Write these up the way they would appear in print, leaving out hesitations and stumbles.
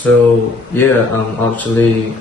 So yeah, I'm actually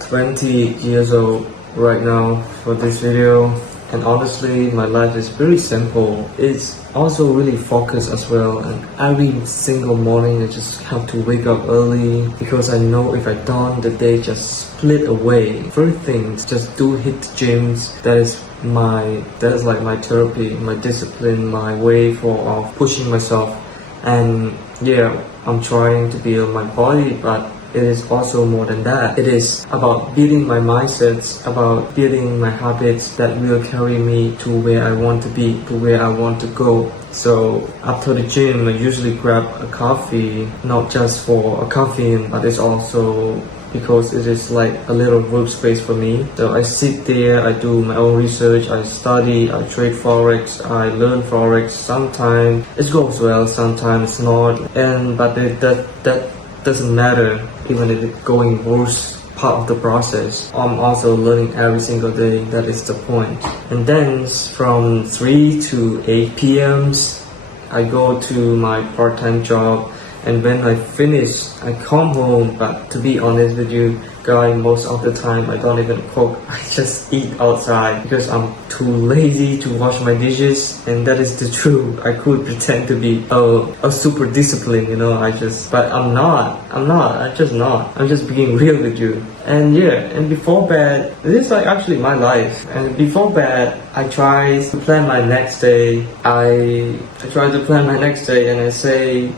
20 years old right now for this video, and honestly my life is very simple. It's also really focused as well, and every single morning I just have to wake up early because I know if I don't, the day just split away. First things, just do hit the gyms. That is like my therapy, my discipline, my way of pushing myself. And yeah, I'm trying to build my body, but it is also more than that. It is about building my mindsets, about building my habits that will carry me to where I want to be, to where I want to go. So after the gym, I usually grab a coffee, not just for a caffeine, but it's also because it is like a little workspace for me. So I sit there, I do my own research, I study, I trade Forex, I learn Forex. Sometimes it goes well, sometimes not. But that doesn't matter, even if it's going worse part of the process. I'm also learning every single day. That is the point. And then from 3 to 8 p.m. I go to my part-time job, and when I finish I come home. But to be honest with you guys, most of the time I don't even cook. I just eat outside because I'm too lazy to wash my dishes, and that is the truth. I could pretend to be a super disciplined, but I'm just being real with you. And yeah, and before bed, this is like actually my life. And before bed, I try to plan my next day. I try to plan my next day, and I say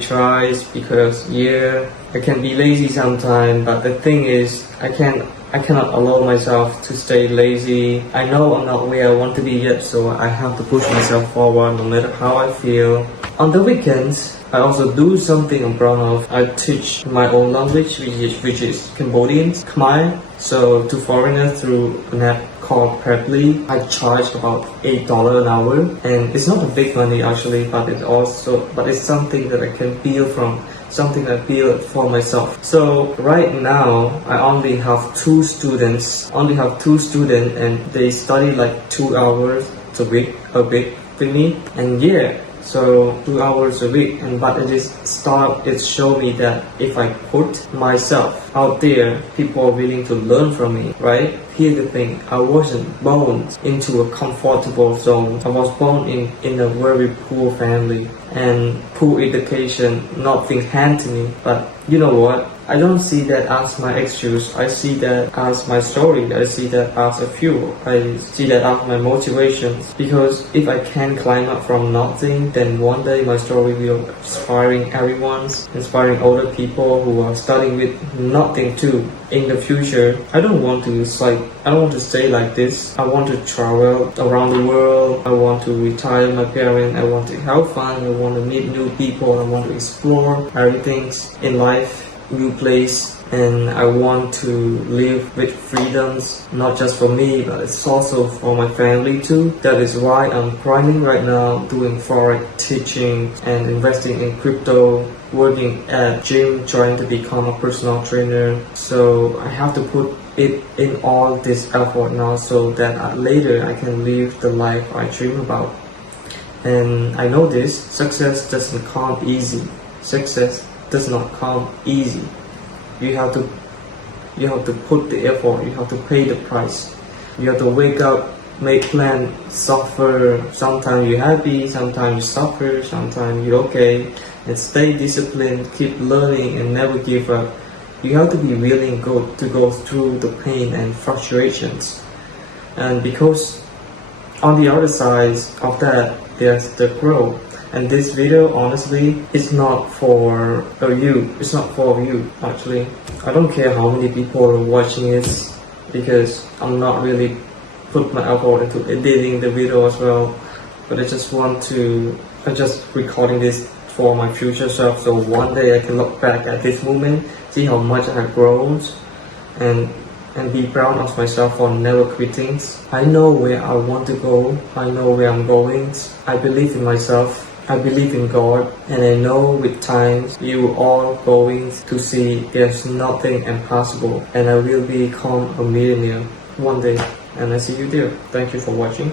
tries because yeah, I can be lazy sometimes, but the thing is, I cannot allow myself to stay lazy. I know I'm not where I want to be yet, so I have to push myself forward no matter how I feel. On the weekends, I also do something I'm proud of. I teach my own language, which is Cambodian, Khmer. So to foreigners through an app called Preply, I charge about $8 an hour, and it's not a big money actually, but it's something that I can build from. Something I build for myself. So right now I only have two students, and they study like 2 hours a week with me. And yeah, so 2 hours a week, but it showed me that if I put myself out there, people are willing to learn from me, right? Here's the thing, I wasn't born into a comfortable zone. I was born in a very poor family, and poor education, nothing handed to me. But you know what? I don't see that as my excuse. I see that as my story. I see that as a fuel. I see that as my motivations. Because if I can climb up from nothing, then one day my story will inspiring inspiring other people who are starting with nothing too. In the future, I don't want to stay like this. I want to travel around the world. I want to retire my parents. I want to have fun. I want to meet new people. I want to explore everything in life, new place, and I want to live with freedoms, not just for me, but it's also for my family too. That is why I'm grinding right now, doing Forex, teaching and investing in crypto, working at gym, trying to become a personal trainer. So I have to put it in all this effort now, so that later I can live the life I dream about. And I know this, success doesn't come easy. Success does not come easy. You have to put the effort, you have to pay the price. You have to wake up, make plans, suffer. Sometimes you're happy, sometimes you suffer, sometimes you're okay. And stay disciplined, keep learning, and never give up. You have to be willing to go through the pain and frustrations. And because on the other side of that, there's the growth. And this video, honestly, is not for you. It's not for you, actually. I don't care how many people are watching it, because I'm not really put my effort into editing the video as well. But I'm just recording this for my future self, so one day I can look back at this moment, see how much I have grown, and be proud of myself for never quitting. I know where I want to go. I know where I'm going. I believe in myself. I believe in God, and I know with time you all going to see there's nothing impossible, and I will become a millionaire one day, and I see you there. Thank you for watching.